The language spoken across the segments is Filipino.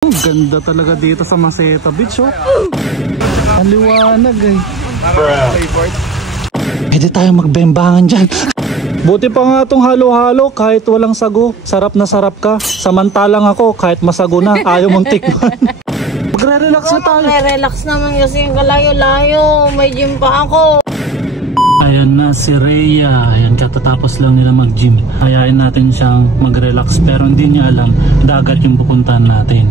Ang ganda talaga dito sa Maceta Beach, oh. Ang liwanag eh. Pwede tayo magbembangan dyan. Buti pa nga itong halo-halo kahit walang sago. Sarap na sarap ka. Samantalang ako kahit masago na, ayaw mong tikman. Magre-relax na tayo. Magre-relax naman kasi yung kalayo-layo. May gym pa ako. Ayan na si Rhea. Ayan, katatapos lang nila mag-gym. Hayain natin siyang mag-relax pero hindi niya alam dagat yung pupuntahan natin.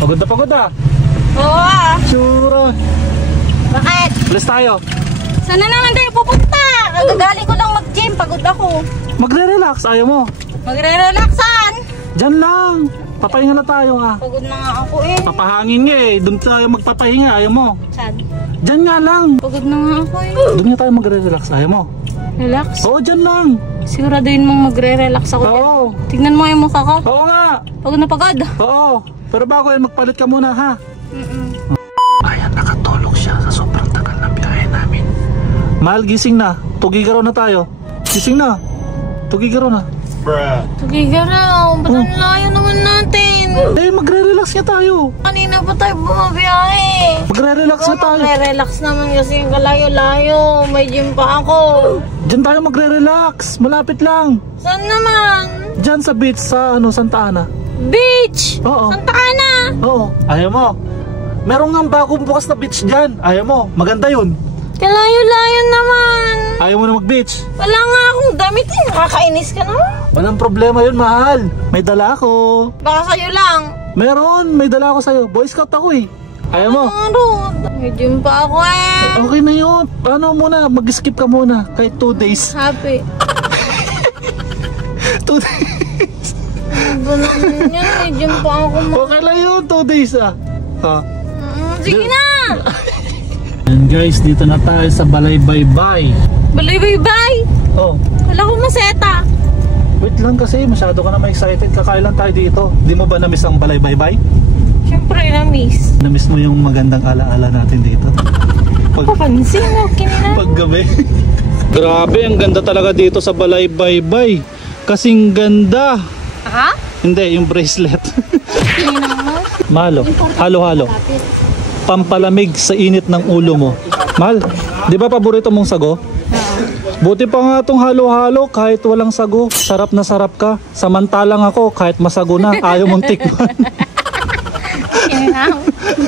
Pagod na pagod ah. Oo ah. Sura. Bakit? Alis tayo. Sana naman tayo pupunta. Kagagaling ko lang mag-gym. Pagod ako. Magre-relax. Ayaw mo. Magre-relaxan. Diyan lang. Papahinga na tayo ah. Pagod na nga ako eh. Papahangin nga eh. Doon tayo magpapahinga. Ayaw mo. Saan? Diyan nga lang. Pagod na nga ako eh. Doon nga tayo magre-relax. Ayaw mo. Relax? Oo, diyan lang. Siguraduhin mong magre-relax ako dyan. Oo. Tignan mo yung mukha ko. Oo nga. Pagod na pagod. Oo. Pero bago yan, magpalit ka muna ha. Ayan, nakatulog siya sa sobrang tagal ng biyahe namin. Mahal, gising na. Tugigaraw na tayo. Gising na. Tugigaraw na. Tugigaraw. Ba't ang layo naman natin? Eh, magre-relax nga tayo. Kanina pa tayo bumabiyahe. Magre-relax na tayo. Magre-relax naman kasi yung kalayo-layo. May gym pa ako. Diyan tayo magre-relax. Malapit lang. Saan naman? Diyan sa beach sa Santa Ana. Beach! Oo. Santa Ana! Oo. Ayaw mo. Meron nga bagong bukas na beach dyan. Ayaw mo. Maganda yun. Kalayo-layo naman. Ayaw mo na mag-beach. Wala nga akong damit eh. Nakakainis ka naman. Walang problema yun, mahal. May dala ako. Baka sa'yo lang. Meron. May dala ako sa'yo. Boy Scout ako eh. Ayaw mo. Ano? May gym pa ako eh. Okay na yun. Ano muna? Mag-skip ka muna. Kahit 2 days. Happy. 2 days. Ano naman yan? May gym pa ako. Okay lang yun. 2 days ah. Sige na! And guys, dito na tayo sa Balay Baybay. Balay Baybay! Oh. Wala akong Maceta. Wait lang kasi. Masyado ka naman excited. Kakailan tayo dito. Di mo ba na-miss ang Balay Baybay? Siyempre na-miss. Na-miss mo yung magandang alaala natin dito? Papansin mo, kinina. Paggabi. Grabe, ang ganda talaga dito sa Balay Baybay. Kasing ganda. Ha? Hindi, yung bracelet. Kinina mo? Malo, halo-halo. Pampalamig sa init ng ulo mo. Mahal, di ba paborito mong sago? Buti pa nga itong halo-halo kahit walang sago. Sarap na sarap ka. Samantalang ako kahit masago na, ayaw mong tikman.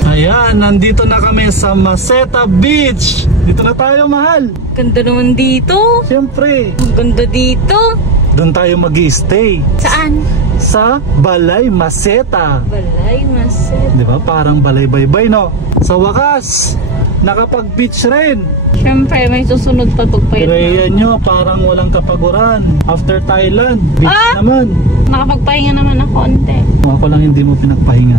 Ayan, nandito na kami sa Maceta Beach. Dito na tayo, mahal. Ganda naman dito. Siyempre. Ang ganda dito. Doon tayo mag-i-stay. Saan? Sa Balay Maceta. Balay Maceta. Di ba? Parang Balay Baybay, no? Sa wakas, nakapag-beach rin. Siyempre, may susunod pa tugpay. Rhea nyo, parang walang kapaguran. After Thailand, beach naman. Nakapagpahinga naman ako konti. Ako lang hindi mo pinagpahinga.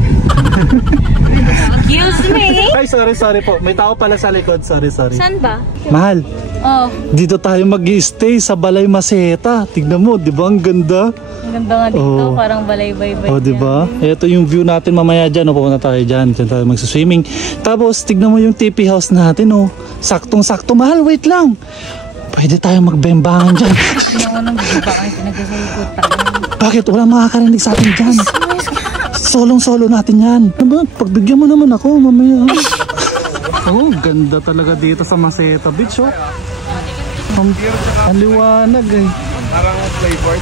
Excuse me? Ay, sorry po. May tao pala sa likod. Sorry. Saan ba? Mahal, Oh, dito tayo mag-i-stay sa Balay Maceta. Tignan mo, di ba? Ang ganda. ang ganda nga dito. Parang Balay Baybay. Oh, di ba? Ito yung view natin mamaya dyan. Pupunta tayo dyan. Dyan tayo magsiswimming. Tapos, tignan mo yung TP house natin, oh. Saktong-sakto. Mahal, wait lang. Pwede tayo magbembangan dyan. Hindi naman ang baka yung pinagsasalikot. Bakit? Walang makakarinig sa atin dyan. Solong-solo natin yan. Ano ba? Pagbigyan mo naman ako mamaya. Oh, ganda talaga dito sa Maceta Beach, oh. Ang liwanag eh. Parang playboard.